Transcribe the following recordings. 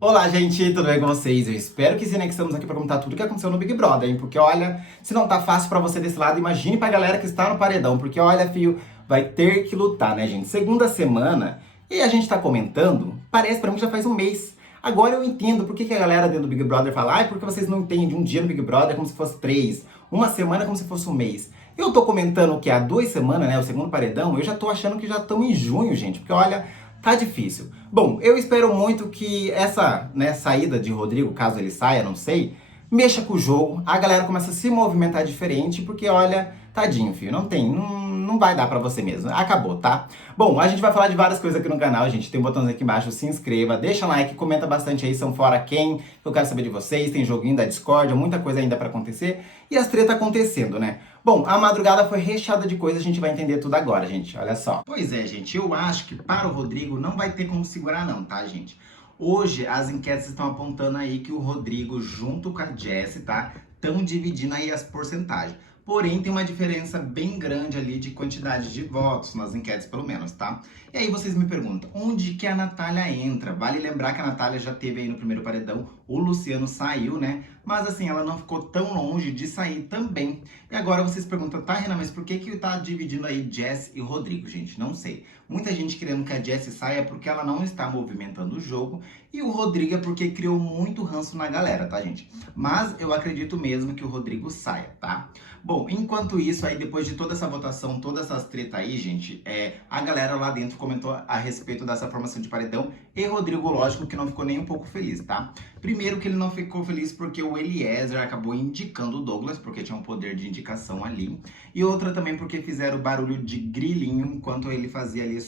Olá, gente, tudo bem com vocês? Eu espero que sim, né, que estamos aqui para comentar tudo o que aconteceu no Big Brother, hein? Porque olha, se não tá fácil para você desse lado, imagine pra galera que está no paredão, porque olha, fio, vai ter que lutar, né, gente? Segunda semana, e a gente tá comentando, parece pra mim que já faz um mês. Agora eu entendo por que a galera dentro do Big Brother fala, ai, porque vocês não entendem um dia no Big Brother como se fosse 3, uma semana como se fosse um mês. Eu tô comentando que há 2 semanas, né, o segundo paredão, eu já tô achando que já estamos em junho, gente, porque olha, tá difícil. Bom, eu espero muito que essa, né, saída de Rodrigo, caso ele saia, não sei, mexa com o jogo, a galera começa a se movimentar diferente, porque olha, tadinho, filho, não vai dar pra você mesmo. Acabou, tá? Bom, a gente vai falar de várias coisas aqui no canal, gente. Tem um botãozinho aqui embaixo, se inscreva, deixa like, comenta bastante aí, são fora quem, eu quero saber de vocês, tem joguinho da Discord, muita coisa ainda pra acontecer, e as tretas acontecendo, né? Bom, a madrugada foi recheada de coisas, a gente vai entender tudo agora, gente. Olha só. Pois é, gente, eu acho que para o Rodrigo não vai ter como segurar não, tá, gente? Hoje as enquetes estão apontando aí que o Rodrigo junto com a Jessie, tá, estão dividindo aí as porcentagens. Porém, tem uma diferença bem grande ali de quantidade de votos, nas enquetes pelo menos, tá? E aí vocês me perguntam, onde que a Natália entra? Vale lembrar que a Natália já teve aí no primeiro paredão, o Luciano saiu, né? Mas assim, ela não ficou tão longe de sair também. E agora vocês perguntam, tá, Renan, mas por que tá dividindo aí Jess e Rodrigo, gente? Não sei. Muita gente querendo que a Jess saia porque ela não está movimentando o jogo e o Rodrigo é porque criou muito ranço na galera, tá, gente? Mas eu acredito mesmo que o Rodrigo saia, tá? Bom, enquanto isso, aí depois de toda essa votação, todas essas treta aí, gente, a galera lá dentro comentou a respeito dessa formação de paredão e Rodrigo, lógico, que não ficou nem um pouco feliz, tá? Primeiro que ele não ficou feliz porque o Eliezer acabou indicando o Douglas, porque tinha um poder de indicação ali. E outra também porque fizeram barulho de grilinho enquanto ele fazia ali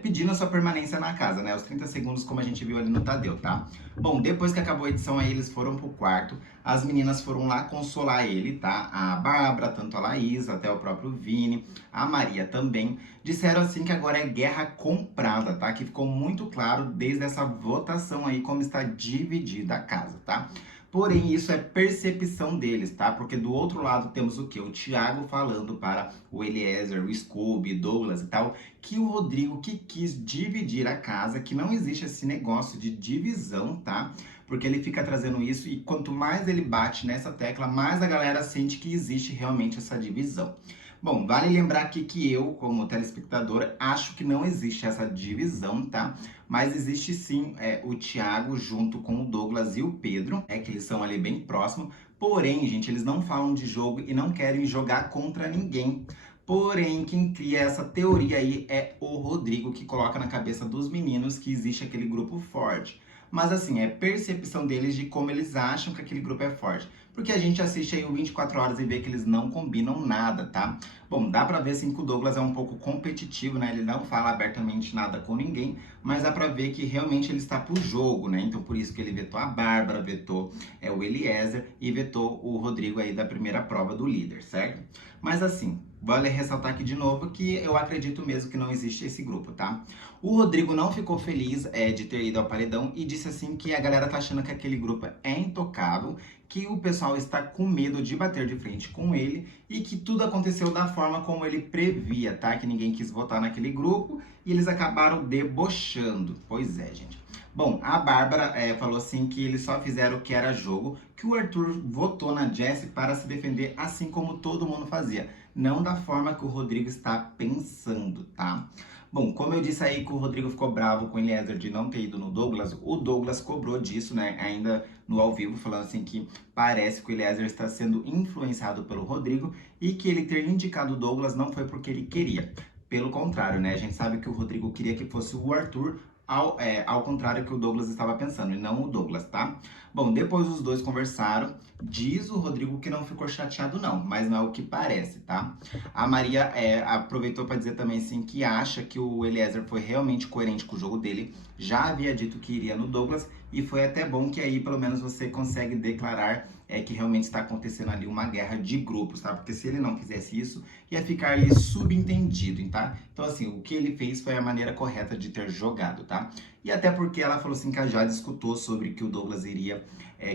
pedindo a sua permanência na casa, né? Os 30 segundos, como a gente viu ali no Tadeu, tá? Bom, depois que acabou a edição aí, eles foram pro quarto. As meninas foram lá consolar ele, tá? A Bárbara, tanto a Laís, até o próprio Vini, a Maria também. Disseram assim que agora é guerra comprada, tá? Que ficou muito claro desde essa votação aí como está dividida a casa, tá? Porém, isso é percepção deles, tá? Porque do outro lado temos o quê? O Thiago falando para o Eliezer, o Scooby, Douglas e tal, que o Rodrigo que quis dividir a casa, que não existe esse negócio de divisão, tá? Porque ele fica trazendo isso e quanto mais ele bate nessa tecla, mais a galera sente que existe realmente essa divisão. Bom, vale lembrar aqui que eu, como telespectador, acho que não existe essa divisão, tá? Mas existe sim o Thiago junto com o Douglas e o Pedro, que eles são ali bem próximos. Porém, gente, eles não falam de jogo e não querem jogar contra ninguém. Porém, quem cria essa teoria aí é o Rodrigo, que coloca na cabeça dos meninos que existe aquele grupo forte. Mas assim, é percepção deles de como eles acham que aquele grupo é forte. Porque a gente assiste aí o 24 horas e vê que eles não combinam nada, tá? Bom, dá pra ver assim que o Douglas é um pouco competitivo, né? Ele não fala abertamente nada com ninguém, mas dá pra ver que realmente ele está pro jogo, né? Então por isso que ele vetou a Bárbara, vetou o Eliezer e vetou o Rodrigo aí da primeira prova do líder, certo? Mas assim, vale ressaltar aqui de novo que eu acredito mesmo que não existe esse grupo, tá? O Rodrigo não ficou feliz de ter ido ao paredão e disse assim que a galera tá achando que aquele grupo é intocável, que o pessoal está com medo de bater de frente com ele e que tudo aconteceu da forma como ele previa, tá? Que ninguém quis votar naquele grupo e eles acabaram debochando. Pois é, gente. Bom, a Bárbara falou assim que eles só fizeram o que era jogo, que o Arthur votou na Jessie para se defender assim como todo mundo fazia, não da forma que o Rodrigo está pensando, tá? Bom, como eu disse aí que o Rodrigo ficou bravo com o Eliezer de não ter ido no Douglas, o Douglas cobrou disso, né, ainda no ao vivo, falando assim que parece que o Eliezer está sendo influenciado pelo Rodrigo e que ele ter indicado o Douglas não foi porque ele queria. Pelo contrário, né, a gente sabe que o Rodrigo queria que fosse o Arthur, ao contrário que o Douglas estava pensando, e não o Douglas, tá? Bom, depois os dois conversaram, diz o Rodrigo que não ficou chateado não, mas não é o que parece, tá? A Maria aproveitou para dizer também assim que acha que o Eliezer foi realmente coerente com o jogo dele, já havia dito que iria no Douglas e foi até bom que aí pelo menos você consegue declarar que realmente está acontecendo ali uma guerra de grupos, tá? Porque se ele não fizesse isso, ia ficar ali subentendido, tá? Então assim, o que ele fez foi a maneira correta de ter jogado, tá? E até porque ela falou assim que a Jade escutou sobre que o Douglas iria,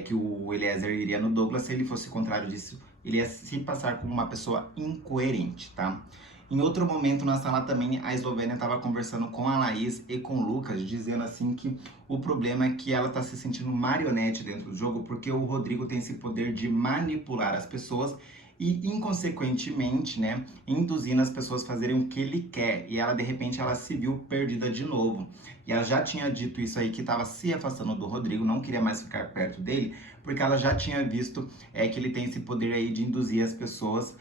que o Eliezer iria no Douglas, se ele fosse contrário disso, ele ia se passar como uma pessoa incoerente, tá? Em outro momento na sala também, a Eslovênia estava conversando com a Laís e com o Lucas, dizendo assim que o problema é que ela está se sentindo marionete dentro do jogo, porque o Rodrigo tem esse poder de manipular as pessoas e, inconsequentemente, né, induzindo as pessoas a fazerem o que ele quer. E ela, de repente, ela se viu perdida de novo. E ela já tinha dito isso aí, que estava se afastando do Rodrigo, não queria mais ficar perto dele, porque ela já tinha visto que ele tem esse poder aí de induzir as pessoas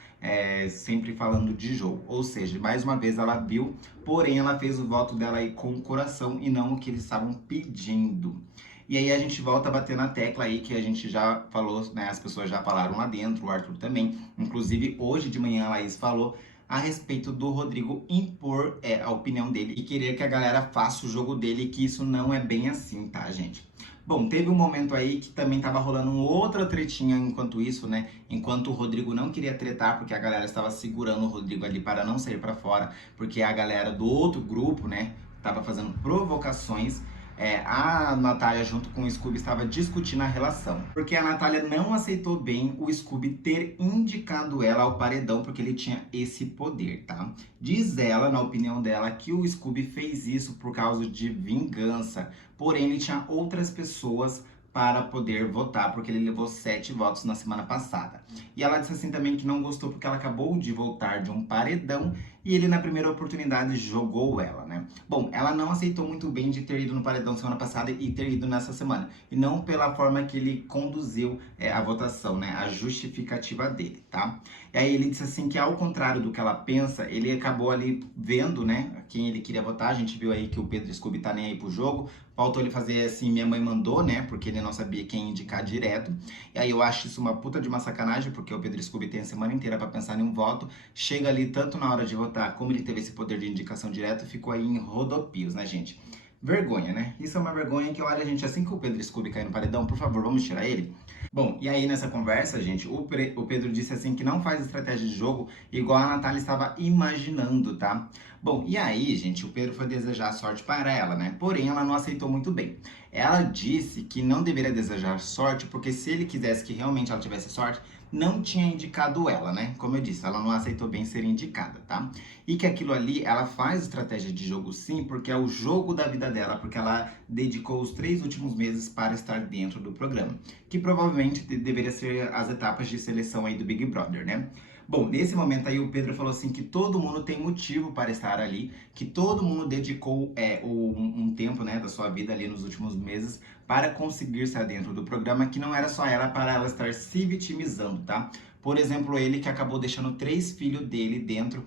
sempre falando de jogo. Ou seja, mais uma vez ela viu, porém ela fez o voto dela aí com o coração e não o que eles estavam pedindo. E aí a gente volta a bater na tecla aí que a gente já falou, né? As pessoas já falaram lá dentro, o Arthur também. Inclusive, hoje de manhã a Laís falou a respeito do Rodrigo impor a opinião dele e querer que a galera faça o jogo dele, que isso não é bem assim, tá, gente? Bom, teve um momento aí que também tava rolando outra tretinha enquanto isso, né? Enquanto o Rodrigo não queria tretar, porque a galera estava segurando o Rodrigo ali para não sair para fora, porque a galera do outro grupo, né, tava fazendo provocações. A Natália, junto com o Scooby, estava discutindo a relação. Porque a Natália não aceitou bem o Scooby ter indicado ela ao paredão, porque ele tinha esse poder, tá? Diz ela, na opinião dela, que o Scooby fez isso por causa de vingança. Porém, ele tinha outras pessoas para poder votar, porque ele levou 7 votos na semana passada. E ela disse assim também que não gostou porque ela acabou de voltar de um paredão e ele na primeira oportunidade jogou ela, né? Bom, ela não aceitou muito bem de ter ido no paredão semana passada e ter ido nessa semana. E não pela forma que ele conduziu a votação, né? A justificativa dele, tá? E aí ele disse assim que ao contrário do que ela pensa, ele acabou ali vendo, né, quem ele queria votar. A gente viu aí que o Pedro Scooby tá nem aí pro jogo. Faltou ele fazer assim, minha mãe mandou, né? Porque ele não sabia quem indicar direto. E aí eu acho isso uma puta de uma sacanagem, porque o Pedro Scooby tem a semana inteira para pensar em um voto. Chega ali tanto na hora de votar, como ele teve esse poder de indicação direto, ficou aí em rodopios, né, gente? Vergonha, né? Isso é uma vergonha que, olha, gente, assim que o Pedro Scooby cair no paredão, por favor, vamos tirar ele? Bom, e aí nessa conversa, gente, o Pedro disse assim que não faz estratégia de jogo igual a Natália estava imaginando, tá? Bom, e aí, gente, o Pedro foi desejar sorte para ela, né? Porém, ela não aceitou muito bem. Ela disse que não deveria desejar sorte, porque se ele quisesse que realmente ela tivesse sorte, não tinha indicado ela, né? Como eu disse, ela não aceitou bem ser indicada, tá? E que aquilo ali, ela faz estratégia de jogo sim, porque é o jogo da vida dela, porque ela dedicou os 3 últimos meses para estar dentro do programa, que provavelmente deveria ser as etapas de seleção aí do Big Brother, né? Bom, nesse momento aí o Pedro falou assim que todo mundo tem motivo para estar ali, que todo mundo dedicou um tempo, né, da sua vida ali nos últimos meses para conseguir estar dentro do programa, que não era só ela para ela estar se vitimizando, tá? Por exemplo, ele que acabou deixando 3 filhos dele dentro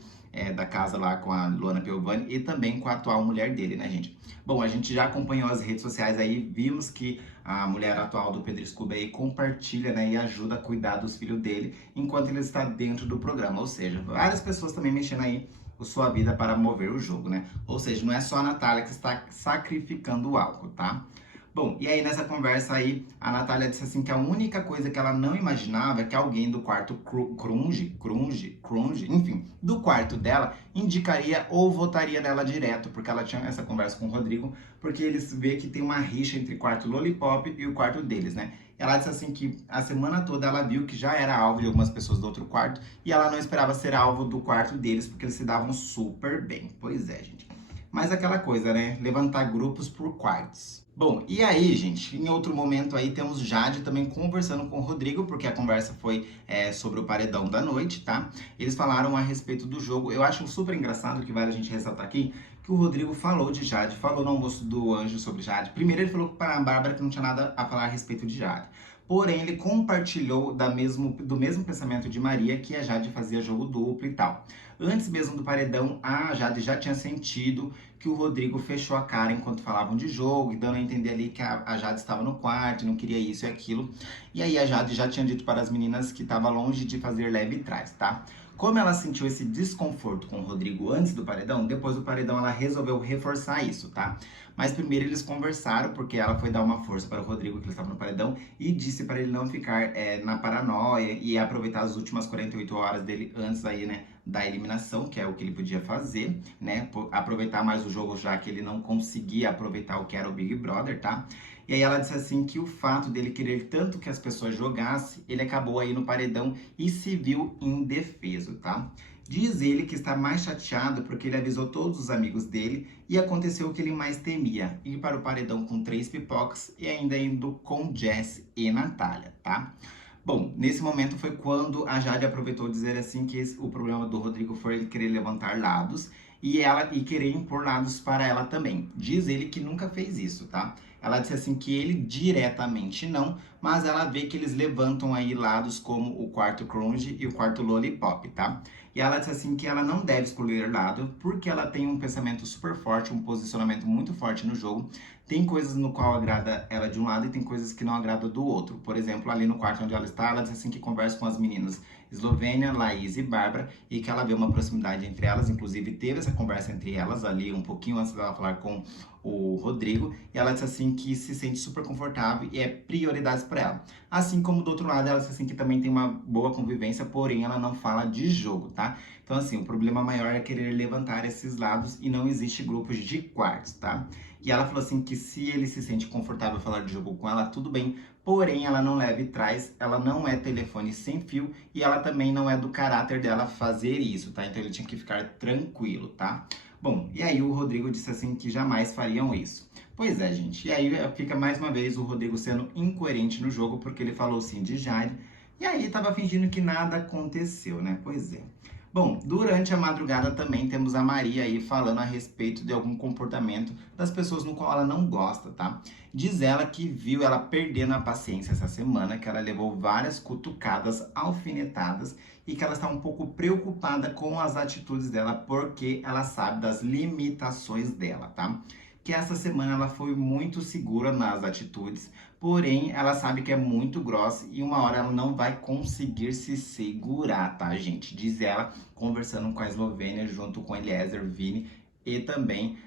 da casa lá com a Luana Piovani e também com a atual mulher dele, né, gente? Bom, a gente já acompanhou as redes sociais aí, vimos que a mulher atual do Pedro Scooby aí compartilha, né, e ajuda a cuidar dos filhos dele enquanto ele está dentro do programa. Ou seja, várias pessoas também mexendo aí a sua vida para mover o jogo, né? Ou seja, não é só a Natália que está sacrificando algo, tá? Bom, e aí nessa conversa aí, a Natália disse assim que a única coisa que ela não imaginava é que alguém do quarto enfim, do quarto dela, indicaria ou votaria nela direto, porque ela tinha essa conversa com o Rodrigo, porque eles vê que tem uma rixa entre o quarto Lollipop e o quarto deles, né? Ela disse assim que a semana toda ela viu que já era alvo de algumas pessoas do outro quarto e ela não esperava ser alvo do quarto deles, porque eles se davam super bem. Pois é, gente. Mas aquela coisa, né? Levantar grupos por quartos. Bom, e aí, gente, em outro momento aí temos Jade também conversando com o Rodrigo, porque a conversa foi sobre o paredão da noite, tá? Eles falaram a respeito do jogo. Eu acho super engraçado que vale a gente ressaltar aqui que o Rodrigo falou de Jade, falou no almoço do Anjo sobre Jade. Primeiro ele falou para a Bárbara que não tinha nada a falar a respeito de Jade. Porém, ele compartilhou do mesmo pensamento de Maria, que a Jade fazia jogo duplo e tal. Antes mesmo do paredão, a Jade já tinha sentido que o Rodrigo fechou a cara enquanto falavam de jogo, e dando a entender ali que a Jade estava no quarto, não queria isso e aquilo. E aí a Jade já tinha dito para as meninas que estava longe de fazer leve trás, tá? Como ela sentiu esse desconforto com o Rodrigo antes do paredão, depois do paredão ela resolveu reforçar isso, tá? Mas primeiro eles conversaram, porque ela foi dar uma força para o Rodrigo, que ele estava no paredão, e disse para ele não ficar na paranoia e aproveitar as últimas 48 horas dele antes aí, né, da eliminação, que é o que ele podia fazer, né? Aproveitar mais o jogo, já que ele não conseguia aproveitar o que era o Big Brother, tá? E aí ela disse assim que o fato dele querer tanto que as pessoas jogassem, ele acabou aí no paredão e se viu indefeso, tá? Diz ele que está mais chateado porque ele avisou todos os amigos dele e aconteceu o que ele mais temia, ir para o paredão com 3 pipocas e ainda indo com Jess e Natália, tá? Bom, nesse momento foi quando a Jade aproveitou dizer assim que o problema do Rodrigo foi ele querer levantar lados e querer impor lados para ela também. Diz ele que nunca fez isso, tá? Ela disse assim que ele diretamente não, mas ela vê que eles levantam aí lados como o quarto Crunge e o quarto Lollipop, tá? E ela disse assim que ela não deve escolher lado porque ela tem um pensamento super forte, um posicionamento muito forte no jogo. Tem coisas no qual agrada ela de um lado e tem coisas que não agrada do outro. Por exemplo, ali no quarto onde ela está, ela diz assim que conversa com as meninas Eslovênia, Laís e Bárbara e que ela vê uma proximidade entre elas. Inclusive, teve essa conversa entre elas ali um pouquinho antes dela falar com o Rodrigo. E ela disse assim que se sente super confortável e é prioridade para ela. Assim como do outro lado, ela disse assim que também tem uma boa convivência, porém ela não fala de jogo, tá? Então, assim, o problema maior é querer levantar esses lados e não existe grupos de quartos, tá? E ela falou assim que se ele se sente confortável falar de jogo com ela, tudo bem, porém ela não leva e traz, ela não é telefone sem fio e ela também não é do caráter dela fazer isso, tá? Então ele tinha que ficar tranquilo, tá? Bom, e aí o Rodrigo disse assim que jamais fariam isso. Pois é, gente, e aí fica mais uma vez o Rodrigo sendo incoerente no jogo, porque ele falou sim de Jade, e aí tava fingindo que nada aconteceu, né? Pois é. Bom, durante a madrugada também temos a Maria aí falando a respeito de algum comportamento das pessoas no qual ela não gosta, tá? Diz ela que viu ela perdendo a paciência essa semana, que ela levou várias cutucadas, alfinetadas e que ela está um pouco preocupada com as atitudes dela porque ela sabe das limitações dela, tá? Que essa semana ela foi muito segura nas atitudes, porém ela sabe que é muito grossa e uma hora ela não vai conseguir se segurar, tá, gente? Diz ela conversando com a Eslovênia junto com Eliezer, Vini e também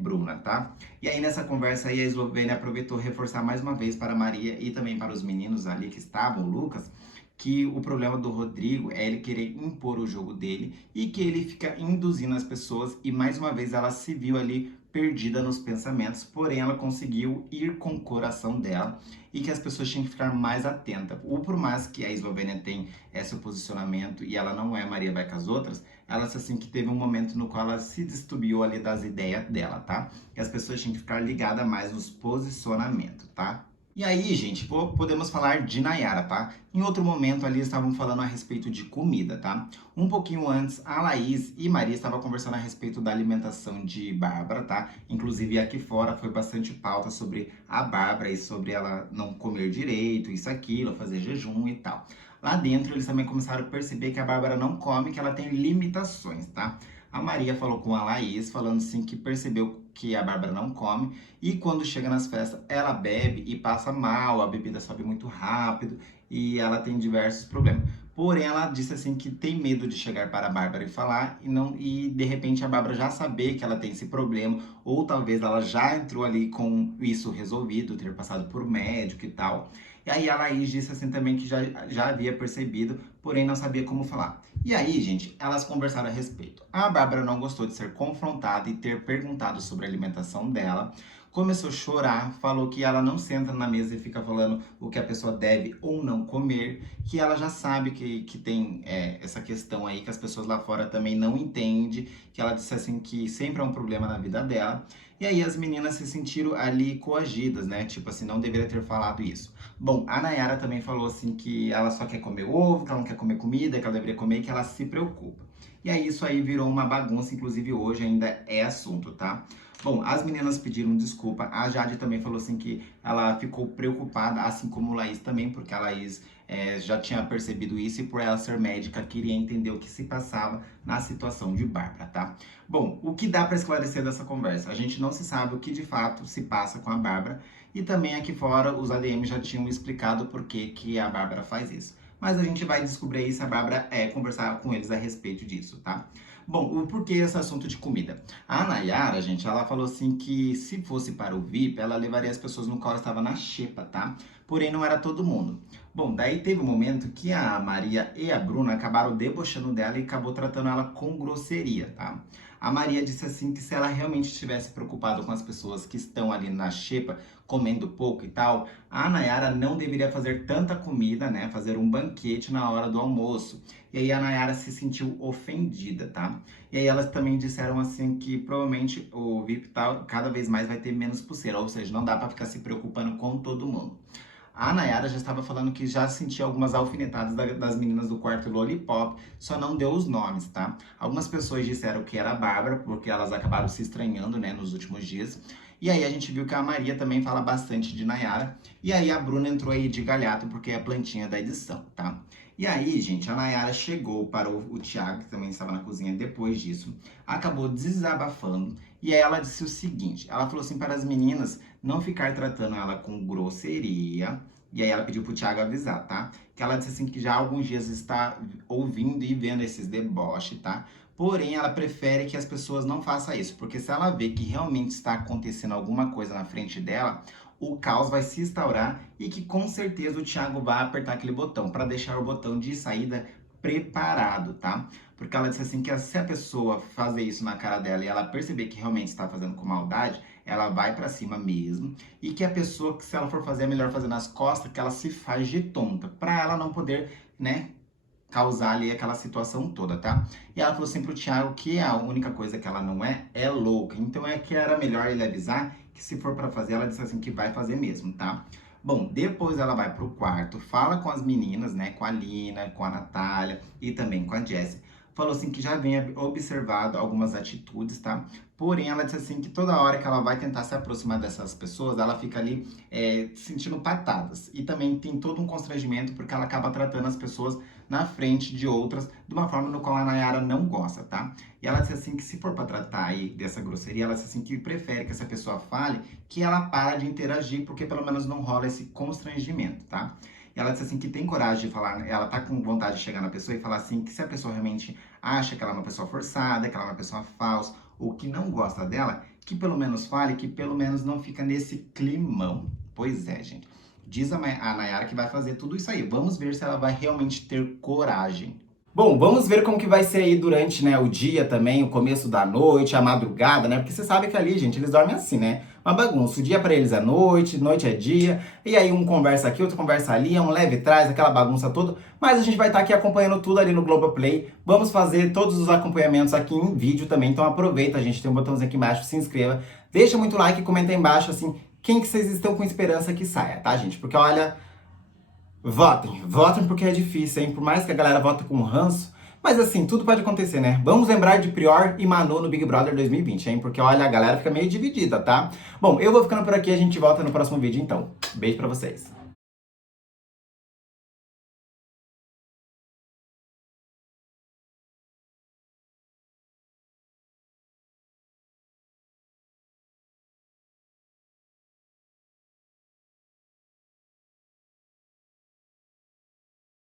Bruna, tá? E aí nessa conversa aí a Eslovênia aproveitou reforçar mais uma vez para a Maria e também para os meninos ali que estavam, o Lucas, que o problema do Rodrigo é ele querer impor o jogo dele e que ele fica induzindo as pessoas e mais uma vez ela se viu ali perdida nos pensamentos, porém ela conseguiu ir com o coração dela e que as pessoas tinham que ficar mais atentas. Ou por mais que a Eslovênia tem esse posicionamento e ela não é Maria vai com as outras, ela disse assim que teve um momento no qual ela se destobiou ali das ideias dela, tá? E as pessoas tinham que ficar ligadas mais nos posicionamentos, tá? E aí, gente, podemos falar de Nayara, tá? Em outro momento ali estavam falando a respeito de comida, tá? Um pouquinho antes, a Laís e Maria estavam conversando a respeito da alimentação de Bárbara, tá? Inclusive aqui fora foi bastante pauta sobre a Bárbara e sobre ela não comer direito, isso, aquilo, fazer jejum e tal. Lá dentro eles também começaram a perceber que a Bárbara não come, que ela tem limitações, tá? A Maria falou com a Laís, falando assim que percebeu que a Bárbara não come e quando chega nas festas ela bebe e passa mal, a bebida sobe muito rápido e ela tem diversos problemas. Porém, ela disse assim que tem medo de chegar para a Bárbara e falar e de repente a Bárbara já saber que ela tem esse problema ou talvez ela já entrou ali com isso resolvido, ter passado por médico e tal. E aí a Laís disse assim também que já havia percebido, porém não sabia como falar. E aí, gente, elas conversaram a respeito. A Bárbara não gostou de ser confrontada e ter perguntado sobre a alimentação dela. Começou a chorar, falou que ela não senta na mesa e fica falando o que a pessoa deve ou não comer, que ela já sabe que tem essa questão aí, que as pessoas lá fora também não entendem, que ela disse assim que sempre é um problema na vida dela. E aí as meninas se sentiram ali coagidas, né? Tipo assim, não deveria ter falado isso. Bom, a Nayara também falou assim que ela só quer comer ovo, que ela não quer comer comida, que ela deveria comer e que ela se preocupa. E aí isso aí virou uma bagunça, inclusive hoje ainda é assunto, tá? Bom, as meninas pediram desculpa, a Jade também falou assim que ela ficou preocupada, assim como a Laís também, porque a Laís já tinha percebido isso e por ela ser médica queria entender o que se passava na situação de Bárbara, tá? Bom, o que dá para esclarecer dessa conversa? A gente não se sabe o que de fato se passa com a Bárbara e também aqui fora os ADM já tinham explicado por que a Bárbara faz isso. Mas a gente vai descobrir aí se a Bárbara conversar com eles a respeito disso, tá? Bom, o porquê esse assunto de comida? A Nayara, gente, ela falou assim que se fosse para o VIP, ela levaria as pessoas no qual estava na xepa, tá? Porém, não era todo mundo. Bom, daí teve um momento que a Maria e a Bruna acabaram debochando dela e acabou tratando ela com grosseria, tá? A Maria disse assim que se ela realmente estivesse preocupada com as pessoas que estão ali na xepa comendo pouco e tal, a Nayara não deveria fazer tanta comida, né? Fazer um banquete na hora do almoço. E aí a Nayara se sentiu ofendida, tá? E aí elas também disseram assim que provavelmente o VIP cada vez mais vai ter menos pulseira, ou seja, não dá pra ficar se preocupando com todo mundo. A Nayara já estava falando que já sentia algumas alfinetadas das meninas do quarto Lollipop, só não deu os nomes, tá? Algumas pessoas disseram que era a Bárbara, porque elas acabaram se estranhando, né, nos últimos dias. E aí a gente viu que a Maria também fala bastante de Nayara. E aí a Bruna entrou aí de galhato, porque é a plantinha da edição, tá? E aí, gente, a Nayara chegou para o Thiago, que também estava na cozinha depois disso, acabou desabafando. E aí ela disse o seguinte, ela falou assim para as meninas não ficar tratando ela com grosseria. E aí ela pediu pro Thiago avisar, tá? Que ela disse assim que já há alguns dias está ouvindo e vendo esses deboches, tá? Porém, ela prefere que as pessoas não façam isso, porque se ela vê que realmente está acontecendo alguma coisa na frente dela, o caos vai se instaurar e que com certeza o Thiago vai apertar aquele botão para deixar o botão de saída preparado, tá? Porque ela disse assim que se a pessoa fazer isso na cara dela e ela perceber que realmente está fazendo com maldade, ela vai pra cima mesmo. E que a pessoa, que se ela for fazer, é melhor fazer nas costas, que ela se faz de tonta. Pra ela não poder, né, causar ali aquela situação toda, tá? E ela falou assim pro Thiago que a única coisa que ela não é louca. Então é que era melhor ele avisar que se for pra fazer, ela disse assim que vai fazer mesmo, tá? Bom, depois ela vai pro quarto, fala com as meninas, né, com a Lina, com a Natália e também com a Jessie. Falou assim que já vem observado algumas atitudes, tá? Porém, ela disse assim que toda hora que ela vai tentar se aproximar dessas pessoas, ela fica ali sentindo patadas. E também tem todo um constrangimento porque ela acaba tratando as pessoas na frente de outras de uma forma no qual a Nayara não gosta, tá? E ela disse assim que se for pra tratar aí dessa grosseria, ela disse assim que prefere que essa pessoa fale que ela para de interagir porque pelo menos não rola esse constrangimento, tá? E ela disse assim que tem coragem de falar, ela tá com vontade de chegar na pessoa e falar assim que se a pessoa realmente acha que ela é uma pessoa forçada, que ela é uma pessoa falsa, ou que não gosta dela, que pelo menos fale, que pelo menos não fica nesse climão. Pois é, gente. Diz a Nayara que vai fazer tudo isso aí. Vamos ver se ela vai realmente ter coragem. Bom, vamos ver como que vai ser aí durante, né, o dia também, o começo da noite, a madrugada, né? Porque você sabe que ali, gente, eles dormem assim, né? Uma bagunça. O dia pra eles é noite é dia. E aí um conversa aqui, outro conversa ali, é um leve trás, aquela bagunça toda. Mas a gente vai estar aqui acompanhando tudo ali no Globoplay. Vamos fazer todos os acompanhamentos aqui em vídeo também. Então aproveita, a gente tem um botãozinho aqui embaixo, se inscreva. Deixa muito like e comenta aí embaixo, assim, quem que vocês estão com esperança que saia, tá, gente? Porque olha... Votem porque é difícil, hein? Por mais que a galera vote com ranço, mas assim, tudo pode acontecer, né? Vamos lembrar de Prior e Manu no Big Brother 2020, hein? Porque olha, a galera fica meio dividida, tá? Bom, eu vou ficando por aqui, a gente volta no próximo vídeo então. Beijo pra vocês.